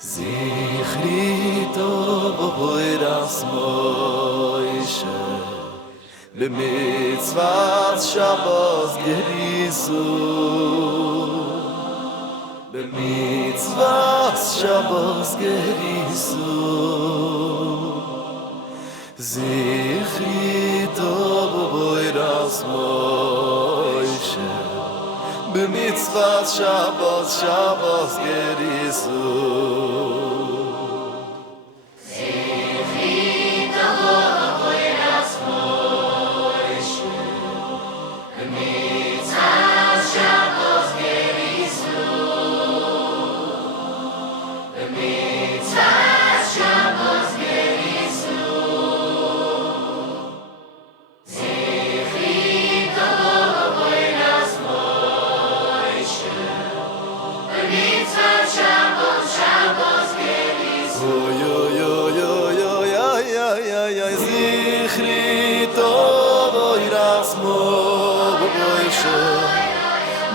זכרי טוב פוירס מוישה במצוות שבת גריסו במצוות שבת גריסו זכרי טוב פוירס מוישה במצוות שבת גריסו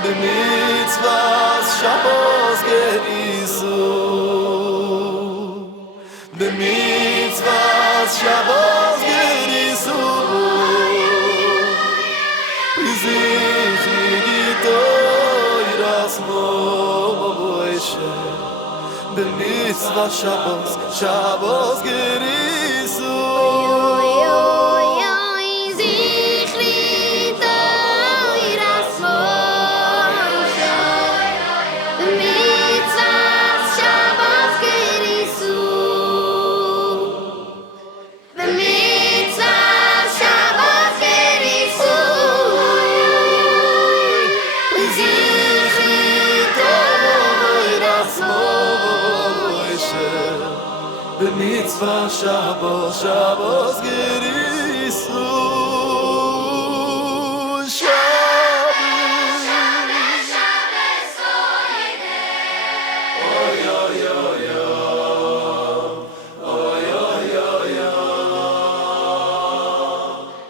במצוות שבת גריסו במצוות שבת גריסו זכרי תוירס מוישה במצוות שבת גריסו במצוות שבת גריסו